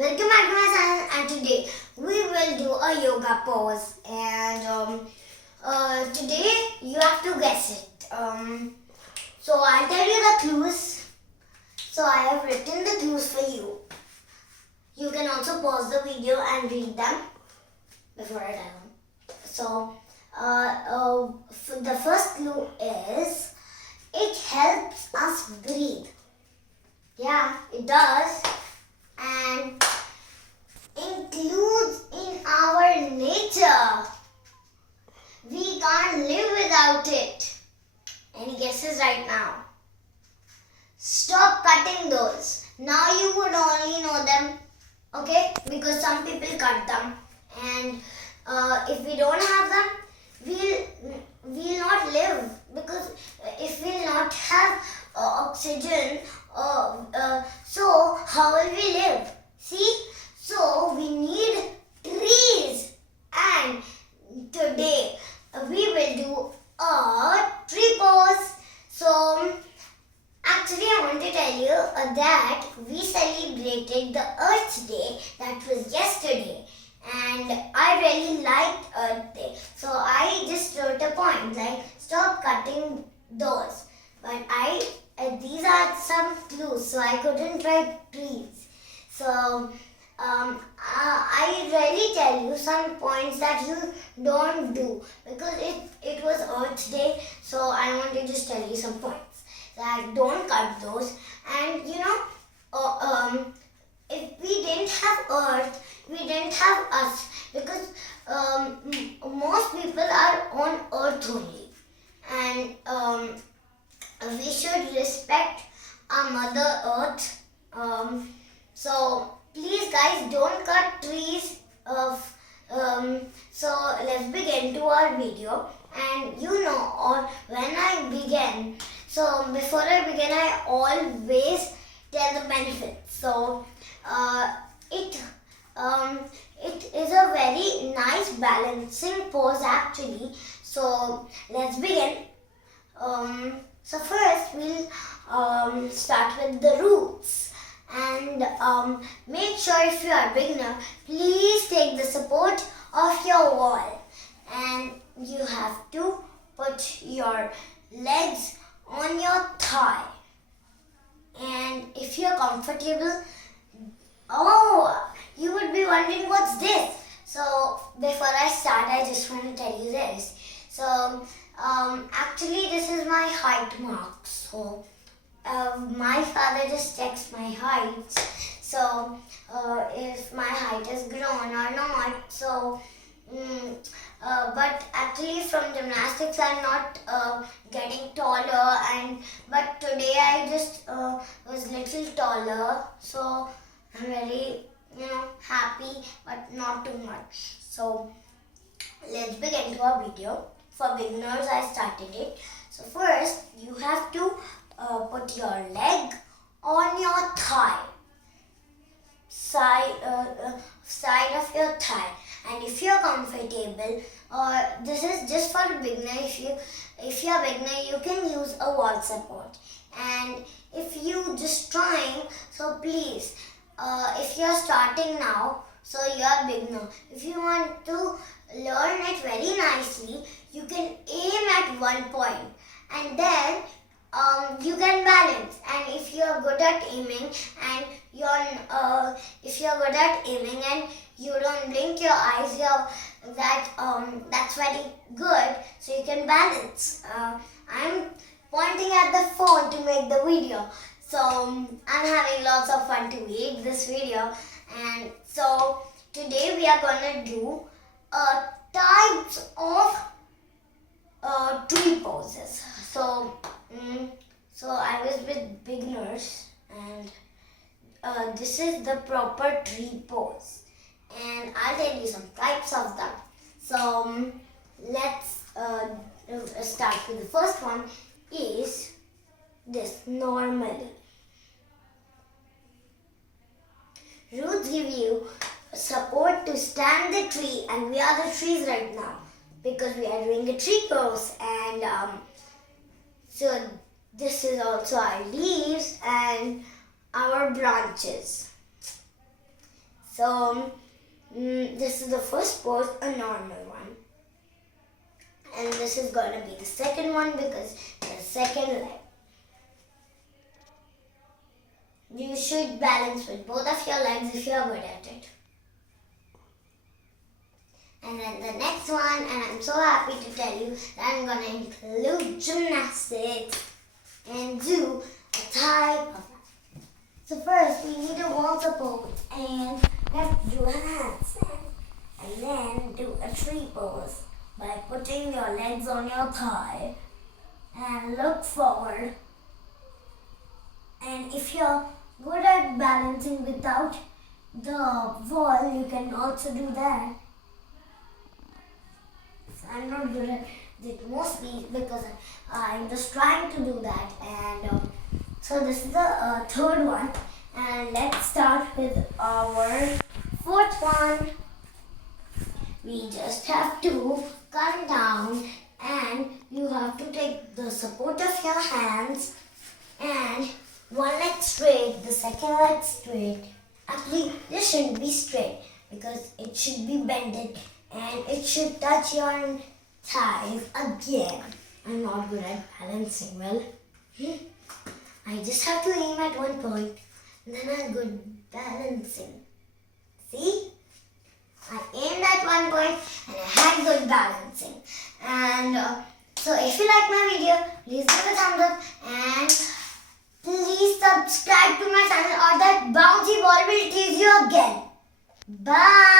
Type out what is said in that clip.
Welcome back to my channel, and today we will do a yoga pose. And today you have to guess it. So I'll tell you the clues. So I have written the clues for you. You can also pause the video and read them before I tell them. So the first clue is it helps us breathe. Yeah, it does. And includes in our nature. We can't live without it. Any guesses right now? Stop cutting those. Now you would only know them, okay? Because some people cut them. And if we don't have them, we'll not live. Because if we'll not have oxygen, so how will we live? See? So we need trees. And today we will do a tree pose. So actually I want to tell you that we celebrated the Earth Day, that was yesterday. And I really liked Earth Day. So I just wrote a point like stop cutting those. But these are some clues, so I couldn't write trees. So I really tell you some points that you don't do because it was Earth Day. So I want to just tell you some points that don't cut those. And you know, if we didn't have Earth, we didn't have us, because most people are on Earth only. And we should respect our Mother Earth. So please guys, don't cut trees. So let's begin to our video. And you know, or when I begin, so before I begin, I always tell the benefits. So it is a very nice balancing pose actually. So let's begin. So first we'll start with the roots. And make sure if you are a beginner, please take the support of your wall. And you have to put your legs on your thigh. And if you're comfortable, you would be wondering what's this. So before I start, I just want to tell you this. So actually this is my height mark. So my father just checks my height. So if my height has grown or not. So but actually from gymnastics I'm not getting taller, but today I just was little taller. So I'm very happy, but not too much. So let's begin to our video. For beginners, I started it. So first you have to put your leg on your thigh, side of your thigh. And if you're comfortable, this is just for a beginner. If you're a beginner, you can use a wall support. And if you just trying, so please, if you're starting now, so you're a beginner. If you want to learn it very nicely, you can aim at one point, and then you can balance. And if you're good at aiming and and you don't blink your eyes, that's very good. So you can balance. I'm pointing at the phone to make the video. So I'm having lots of fun to make this video. And so today we are gonna do types of tree poses. So I was with beginners, and this is the proper tree pose. And I'll tell you some types of them. So let's start with the first one. Is this normally. Roots give you support to stand the tree, and we are the trees right now because we are doing a tree pose. And so this is also our leaves and our branches. So this is the first pose, a normal one. And this is going to be the second one because the second leg. You should balance with both of your legs if you are good at it. And then the next one, and I'm so happy to tell you that I'm going to include gymnastics and do a type of that. So first we need a wall support and we have to do a handstand. And then do a tree pose by putting your legs on your thigh and look forward. And if you're good at balancing without the wall, you can also do that. So I'm not good at it mostly because I'm just trying to do that. And so this is the third one. And let's start with our fourth one. We just have to come down and you have to take the support of your hands and one leg straight, the second leg straight. Actually, this shouldn't be straight because it should be bended and it should touch your thighs again. I'm not good at balancing well. I just have to aim at one point and then I'm good balancing. See? I aimed at one point and I had good balancing. And so if you like my video, please give a thumbs up and please subscribe to my channel or that bouncy ball will tease you again. Bye.